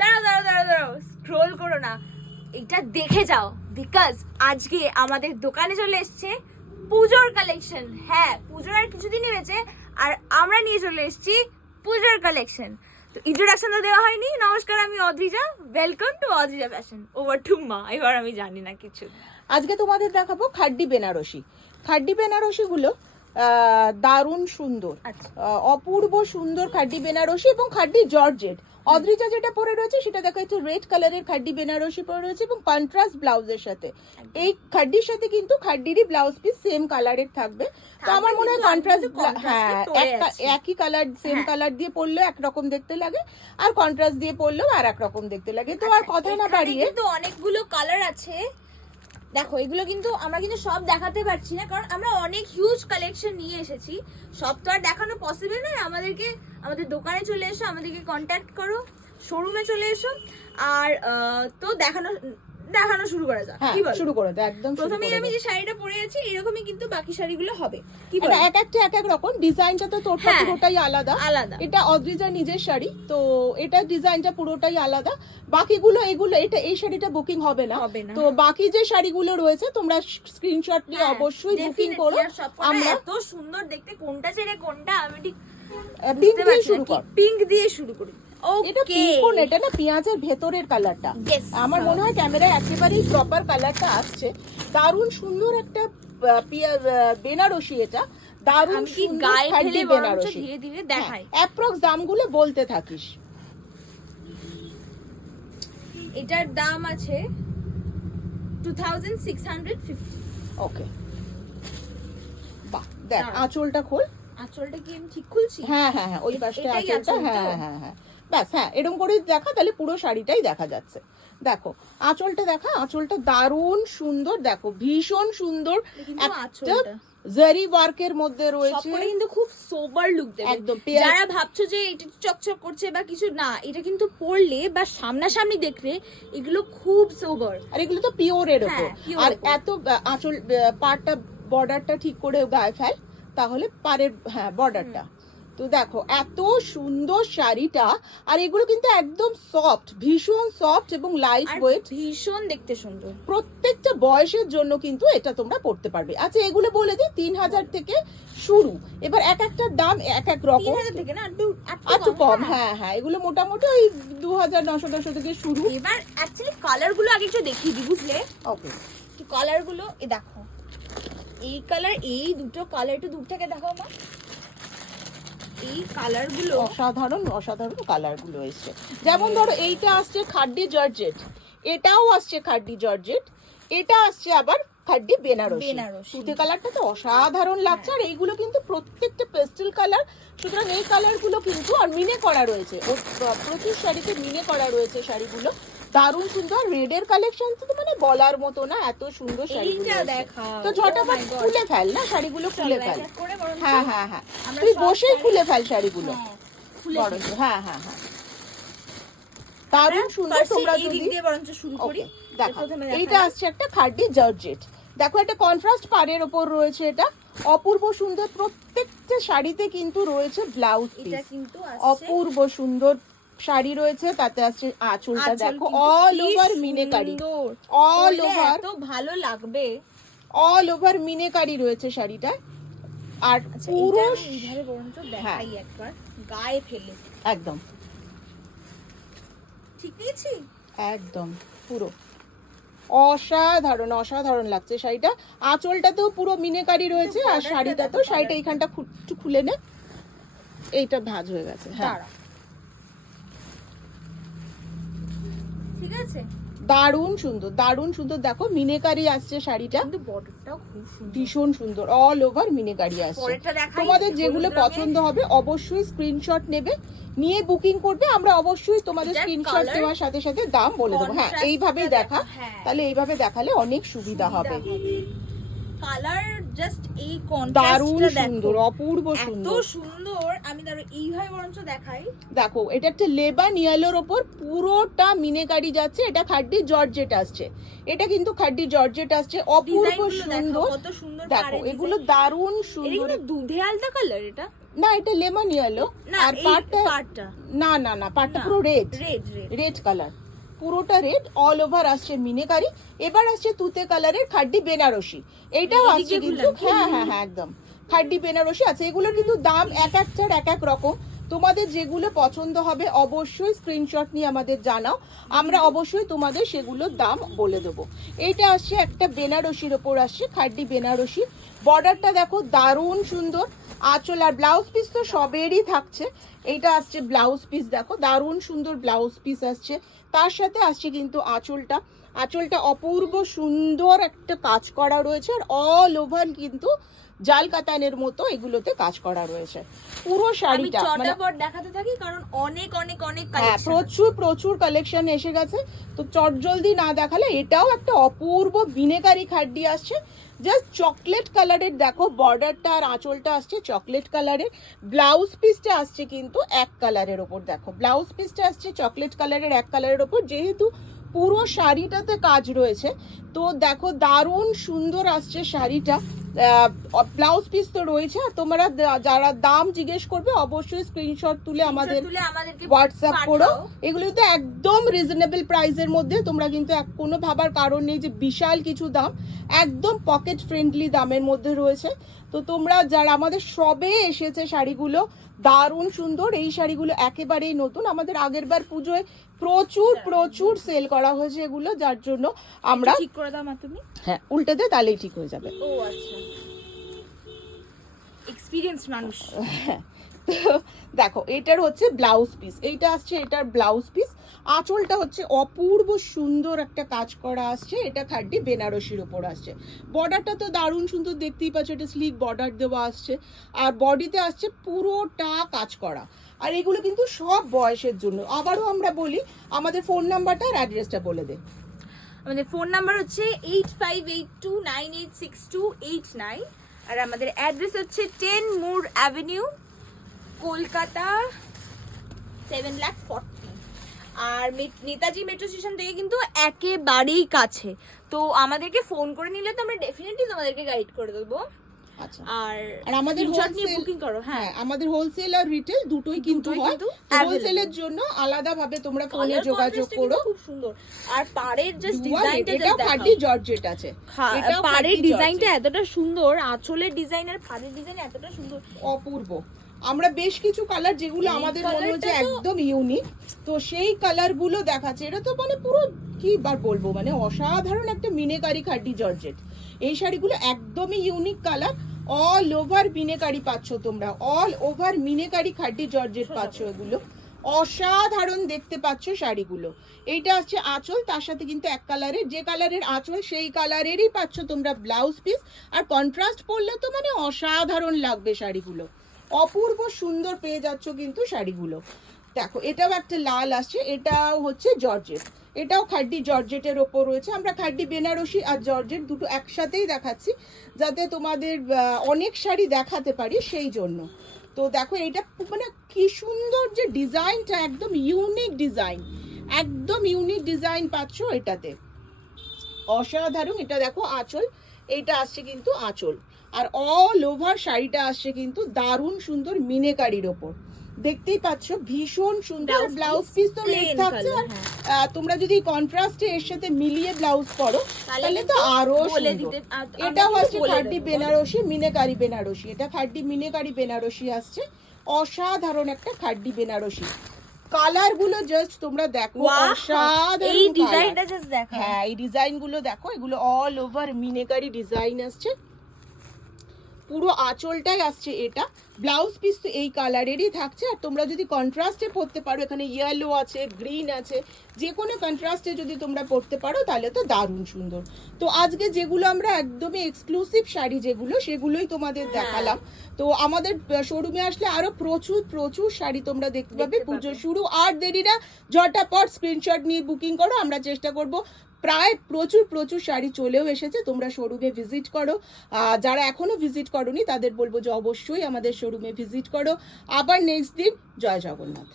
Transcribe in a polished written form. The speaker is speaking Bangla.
দাঁড়াও দাঁড়াও দাঁড়াও দাঁড়াও, স্ক্রোল করো না, এটা দেখে যাও, বিকজ আজকে আমাদের দোকানে চলে এসছে পুজোর কালেকশন। হ্যাঁ, পুজোর আর কিছুদিনই রয়েছে, আর আমরা নিয়ে চলে এসেছি পুজোর কালেকশন। তো ইন্ট্রোডাকশন তো দেওয়া হয়নি। নমস্কার, আমি Adrija, welcome to Adrija fashion. Over to মা। এবার আমি জানি না কিছু। আজকে তোমাদের দেখাবো খাড্ডি বেনারসি। খাড্ডি বেনারসি গুলো দারুণ সুন্দর, আচ্ছা। অপূর্ব সুন্দর খাড্ডি বেনারসি এবং খাড্ডি জর্জেট। অদ্রিজা যেটা পরে রয়েছে সেটা দেখো একটু রেড কালারের খাড্ডি বেনারসি পরে রয়েছে এবং কন্ট্রাস্ট ব্লাউজের সাথে। এই খাড্ডির সাথে কিন্তু খাড্ডিরই ব্লাউজ পিস সেম কালারের থাকবে। তো আমার মনে হয় কন্ট্রাস্ট, হ্যাঁ, একই কালার সেম কালার দিয়ে পরলেও একরকম দেখতে লাগে, আর কন্ট্রাস্ট দিয়ে পরলেও আর একরকম দেখতে লাগে। তো আর কথা না বাড়িয়ে, কিন্তু অনেকগুলো কালার আছে। দেখো, এগুলো কিন্তু আমরা কিন্তু সব দেখাতে পারছি না, কারণ আমরা অনেক হিউজ কালেকশন নিয়ে এসেছি। সব তো আর দেখানো পসিবল নয়। আমাদের দোকানে চলে এসো, আমাদেরকে কন্ট্যাক্ট করো, শোরুমে চলে এসো, আর তো দেখানো শুরু করা যাক। কি বল? শুরু করে দাও, একদম। প্রথমেই আমি যে শাড়িটা পরে আছি এরকমই কিন্তু বাকি শাড়িগুলো হবে। কি বল? এক একটা এক এক রকম, ডিজাইনটা তো তোর পুরোটাই আলাদা। এটা অদ্রিজার নিজের শাড়ি, তো এটা ডিজাইনটা পুরোটাই আলাদা। বাকিগুলো এগুলো এই শাড়িটা বুকিং হবে না। তো বাকি যে শাড়িগুলো রয়েছে তোমরা স্ক্রিনশট নিয়ে অবশ্যই বুকিং করো। আমরা এত সুন্দর দেখতে, কোনটা ছেড়ে কোনটা আমি ঠিক পিঙ্ক দিয়ে শুরু কর। পিঙ্ক দিয়ে শুরু করি। এটা পিঙ্ক, এটা না পেঁয়াজের ভেতরের কালারটা। আমার মনে হয় ক্যামেরায় একেবারেই প্রপার কালারটা আসছে। দারুণ সুন্দর একটা বেনারসি। এটা দারুণ সুন্দর খাড্ডি বেনারসি। ধীরে ধীরে দেখাই। অ্যাপ্রক্স দামগুলো বলতে থাকিস। এটার দাম আছে 2650। ওকে, বাহ, দেখ আঁচলটা খোল। আঁচলটা কি আমি ঠিক খুলছি? হ্যাঁ হ্যাঁ হ্যাঁ, ওই পাশটা আঁচলটা। হ্যাঁ হ্যাঁ হ্যাঁ, ব্যাস, হ্যাঁ, এরকম করে দেখা, তাহলে পুরো শাড়িটাই দেখা যাচ্ছে। দেখো আঁচলটা দেখা, আঁচলটা দারুণ সুন্দর। দেখো ভীষণ সুন্দর একটা জারি ওয়ার্কের মধ্যে রয়েছে। সবকটা কিন্তু খুব সোবার লুক দেবে। একদম। যারা ভাবছো যে এটা চকচক করছে বা কিছু না, এটা কিন্তু পরলে বা সামনাসামনি দেখলে এগুলো খুব সোবার। আর এগুলো তো পিওরের উপর। আর এত আঁচল পাড়টা, বর্ডারটা ঠিক করে গায়ে ফেল, তাহলে পাড়ের, হ্যাঁ, বর্ডারটা। তো দেখো এত সুন্দর শাড়িটা, আর এগুলো কিন্তু একদম সফট, ভীষণ সফট এবং লাইট ওয়েট, ভীষণ দেখতে সুন্দর। প্রত্যেকটা বয়সের জন্য কিন্তু এটা তোমরা পড়তে পারবে। আচ্ছা, এগুলো বলে দিই 3000 থেকে শুরু। এবার এক একটা দাম এক এক রকম। 3000 থেকে না, একটু কম। হ্যাঁ হ্যাঁ, এগুলো মোটামুটি ওই 2900 থেকে শুরু। এবার অ্যাকচুয়ালি কালার গুলো আগে একটু দেখিয়ে দিই, বুঝলে? ওকে, কি কালার গুলো, এ দেখো, এই কালার, এই দুটো কালার একটু দূর থেকে দেখো মা। এই কালার গুলো অসাধারণ অসাধারণ কালার গুলো এসছে। যেমন ধরো এইটা আসছে খাড্ডি জর্জেট, এটাও আসছে খাড্ডি জর্জেট, এটা আসছে আবার খাড্ডি বেনারসি। তুতে কালারটা তো অসাধারণ লাগছে। আর এইগুলো কিন্তু প্রত্যেকটা পেস্টেল কালার, সুতরাং এই কালার গুলো কিন্তু, আর মিনে করা রয়েছে, প্রচুর শাড়িতে মিনে করা রয়েছে শাড়িগুলো, দারুণ সুন্দর। রেডের কালেকশন তো মানে বলার মতো না, এত সুন্দর শাড়িগুলো। তো ঝটাপট খুলে ফেল না, শাড়িগুলো খুলে ফেল। হ্যাঁ হ্যাঁ হ্যাঁ, তুই বসেই খুলে ফেল শাড়িগুলো। হ্যাঁ হ্যাঁ হ্যাঁ, দারুণ সুন্দর। তোমরা যদি শুরু করি, দেখো এইটা আসছে একটা খাড্ডি জর্জেট। দেখো একটা কন্ট্রাস্ট পাড়ের ওপর রয়েছে, এটা অপূর্ব সুন্দর। প্রত্যেকটা শাড়িতে কিন্তু রয়েছে ব্লাউজ পিস, অপূর্ব সুন্দর শাড়ি রয়েছে। তাতে আসছে আঁচলটা দেখো, all over meenakari, all over, তো ভালো লাগবে, অল ওভার মিনেকারি রয়েছে শাড়িটা। আর পুরো এইভাবে বরঞ্চ দেখাই একবার গায়ে ফেলে। একদম ঠিক নিয়েছি, একদম পুরো অসাধারণ অসাধারণ লাগছে শাড়িটা। আঁচলটাতেও পুরো মিনেকারি রয়েছে, আর শাড়িটাতেও, শাড়িটা এইখানটা একটু খুলে নে, এইটা ভাঁজ হয়ে গেছে। হ্যাঁ, ঠিক আছে, দারুণ সুন্দর দারুণ সুন্দর। দেখো মিনেকারি আসছে শাড়িটা, কিন্তু বর্ডারটাও খুব সুন্দর, ভীষণ সুন্দর, অল ওভার মিনেকারি আসছে। তোমাদের যেগুলো পছন্দ হবে অবশ্যই স্ক্রিনশট নেবে, নিয়ে বুকিং করবে। আমরা অবশ্যই তোমাদের স্ক্রিনশট দেওয়ার সাথে সাথে দাম বলে দেবো। হ্যাঁ, এইভাবেই দেখা, তাহলে এইভাবে দেখালে অনেক সুবিধা হবে। কালার জাস্ট এই দারুণ সুন্দর, অপূর্ব সুন্দর, এত সুন্দর। আমি ধরো এইভাবে বরঞ্চ দেখাই। দেখো এটা একটা লেবান ইয়েলোর ওপর পুরোটা মিনেকারি যাচ্ছে। এটা খাড্ডি জর্জেট আসছে, এটা কিন্তু খাড্ডি জর্জেট আসছে, অপূর্ব সুন্দর। কত সুন্দর। দেখো এগুলো দারুণ সুন্দর। দুধে আলতা কালার, এটা না এটা লেমন ইয়েলো না আর এই পাটটা পাটটা না না না পাটটা পুরো red red red red colour, পুরোটা রেড অল ওভার আসছে মিনেকারি। এবার আসছে তুতে কালারের খাড্ডি বেনারসি, এইটাও এদিকে আসছে কিন্তু খুললাম। হ্যাঁ হ্যাঁ হ্যাঁ একদম খাড্ডি বেনারসি আছে। এগুলোর কিন্তু দাম এক একটার এক এক রকম। তোমাদের যেগুলো পছন্দ হবে অবশ্যই স্ক্রিনশট নিয়ে আমাদের জানাও, আমরা অবশ্যই তোমাদের সেগুলোর দাম বলে দেবো। এইটা আসছে একটা বেনারসির ওপর আসছে খাড্ডি বেনারসি, বর্ডারটা দেখো দারুণ সুন্দর, আঁচল আর ব্লাউজ পিস তো সবেরই থাকছে। এইটা আসছে ব্লাউজ পিস, দেখো দারুণ সুন্দর ব্লাউজ পিস আসছে, তার সাথে আসছে কিন্তু আঁচলটা অপূর্ব সুন্দর একটা কাজ করা রয়েছে, আর অল ওভার কিন্তু জাল কাতানের মতো এগুলোতে কাজ করা রয়েছে। পুরো আমি শাড়িটা মানে চটাপট দেখাতে থাকি কারণ অনেক অনেক অনেক হ্যাঁ কালেকশন প্রচুর প্রচুর কালেকশন এসে গেছে, তো চটজলদি না দেখালে। এটাও একটা অপূর্ব বিনেকারি খাড্ডি আসছে, জাস্ট চকলেট কালারের, দেখো বর্ডারটা আর আঁচলটা আসছে চকলেট কালারের, ব্লাউজ পিসটা আসছে কিন্তু এক কালারের ওপর, দেখো ব্লাউজ পিসটা আসছে চকলেট কালারের এক কালারের ওপর, যেহেতু পুরো শাড়িটাতে কাজ রয়েছে তো দেখো দারুণ সুন্দর আসছে শাড়িটা। ব্লাউজ পিস তো রয়েছে, আর তোমরা যারা দাম জিজ্ঞেস করবে অবশ্যই স্ক্রিনশট তুলে আমাদের আমাদেরকে হোয়াটসঅ্যাপ করো। পাঠাও। এগুলো তো একদম রিজনেবল প্রাইসের মধ্যে, তোমরা কিন্তু কোনো ভাবার কারণ নেই যে বিশাল কিছু দাম, একদম পকেট ফ্রেন্ডলি দামের মধ্যে রয়েছে। তো তোমরা যারা আমাদের সবে এসেছে শাড়িগুলো দারুণ সুন্দর, এই শাড়িগুলো একেবারেই নতুন, আমাদের আগেরবার পুজোয় প্রচুর প্রচুর সেল করা হয়েছে এগুলো, যার জন্য আমরা ঠিক করে দাও মা তুমি। হ্যাঁ উল্টে দে তাহলেই ঠিক হয়ে যাবে। ও আচ্ছা, এক্সপেরিয়েন্স মানুষ। তো দেখো এটার হচ্ছে ব্লাউজ পিস, এইটা আসছে এটার ব্লাউজ পিস, আঁচলটা হচ্ছে অপূর্ব সুন্দর একটা কাজ করা আসছে, এটা খাড্ডি বেনারসির উপর আসছে। বর্ডারটা তো দারুণ সুন্দর দেখতেই পাচ্ছ, এটা স্লিক বর্ডার দেওয়া আসছে, আর বডিতে আসছে পুরোটা কাজ করা। আর এগুলো কিন্তু সব বয়সের জন্য। আবারও আমরা বলি আমাদের ফোন নাম্বারটা আর অ্যাড্রেসটা বলে দে। আমাদের ফোন নাম্বার হচ্ছে 8582986289 আর আমাদের অ্যাড্রেস হচ্ছে 10 মুর অ্যাভিনিউ, কলকাতা 7,40,000। আর নেতাজি মেট্রো স্টেশন থেকে কিন্তু একেবারেই কাছে, তো আমাদেরকে ফোন করে নিলে তো আমরা ডেফিনেটলি তোমাদেরকে গাইড করে দেবো। আচ্ছা, আর আর আমাদের বুকিং করো। হ্যাঁ আমাদের হোলসেল আর রিটেল দুটোই কিন্তু হয়। হোলসেলের জন্য আলাদাভাবে তোমরা ফোনে যোগাযোগ করো। খুব সুন্দর, আর পাড়ের জাস্ট ডিজাইনটা এটাও খাড্ডি জর্জেট আছে, এটাও পাড়ের ডিজাইনটা এতটা সুন্দর, আঁচলের ডিজাইন আর পাড়ের ডিজাইন এতটা সুন্দর, অপূর্ব। আমরা বেশ কিছু কালার যেগুলো আমাদের মনে হচ্ছে একদম ইউনিক, তো সেই কালার গুলো দেখাচ্ছে। এটা তো মানে পুরো কি বার বলবো, মানে অসাধারণ একটা মিনেকারি খাড্ডি জর্জেট। এই শাড়িগুলো একদমই unique colour, all over meenakari পাচ্ছ তোমরা, অল ওভার মিনেকারি খাড্ডি জর্জেট পাচ্ছ, এগুলো অসাধারণ দেখতে পাচ্ছ শাড়িগুলো। এইটা আসছে আঁচল, তার সাথে কিন্তু এক কালারের, যে কালারের আঁচল সেই কালারেরই পাচ্ছ তোমরা ব্লাউজ পিস, আর কন্ট্রাস্ট পরলে তো মানে অসাধারণ লাগবে শাড়িগুলো, অপূর্ব সুন্দর পেয়ে যাচ্ছ কিন্তু শাড়িগুলো। দেখো এটাও একটা লাল আসছে, এটাও হচ্ছে জর্জেট, এটাও খাড্ডি জর্জেটের ওপর রয়েছে। আমরা খাড্ডি বেনারসি আর জর্জেট দুটো একসাথেই দেখাচ্ছি যাতে তোমাদের অনেক শাড়ি দেখাতে পারি সেই জন্য। তো দেখো এইটা মানে কি সুন্দর যে ডিজাইনটা, একদম ইউনিক ডিজাইন, একদম ইউনিক ডিজাইন পাচ্ছ এটাতে, অসাধারণ। এটা দেখো আঁচল, এইটা আসছে কিন্তু আঁচল, আর অল ওভার শাড়িটা আসছে কিন্তু দারুণ সুন্দর মিনেকারির ওপর, দেখতেই পাচ্ছ ভীষণ সুন্দর। ব্লাউজ পিস তো রেড থাকছে, আর তোমরা যদি কন্ট্রাস্টে এর সাথে মিলিয়ে ব্লাউজ করো তাহলে তো আরো সুন্দর। এটাও আসছে খাড্ডি বেনারসি, মিনেকারি বেনারসি, এটা খাড্ডি মিনেকারি বেনারসি আসছে, অসাধারণ একটা খাড্ডি বেনারসি। কালার গুলো জাস্ট তোমরা দেখো, অসাধারণ। এই ডিজাইনটা জাস্ট দেখো, হ্যাঁ এই ডিজাইন গুলো দেখো, এগুলো অল ওভার মিনেকারি ডিজাইন আসছে, পুরো আঁচলটাই আসছে এটা। ব্লাউজ পিস তো এই কালারেরই থাকছে, আর তোমরা যদি কন্ট্রাস্টে পরতে পারো, এখানে ইয়েলো আছে, গ্রিন আছে, যে কোনো কন্ট্রাস্টে যদি তোমরা পরতে পারো তাহলে তো দারুণ সুন্দর। তো আজকে যেগুলো আমরা একদমই এক্সক্লুসিভ শাড়ি যেগুলো, সেগুলোই তোমাদের দেখালাম। তো আমাদের শোরুমে আসলে আরো প্রচুর প্রচুর শাড়ি তোমরা দেখতে পাবে। পুজো শুরু, আর দেরি না, ঝটাপট স্ক্রিনশট নিয়ে বুকিং করো, আমরা চেষ্টা করব। প্রায় প্রচুর প্রচুর শাড়ি চলেও এসেছে, তোমরা শোরুমে ভিজিট করো। যারা এখনো ভিজিট করোনি তাদের বলবো যে অবশ্যই আমাদের শোরুমে ভিজিট করো। আবার নেক্সট দিন, জয় জগন্নাথ।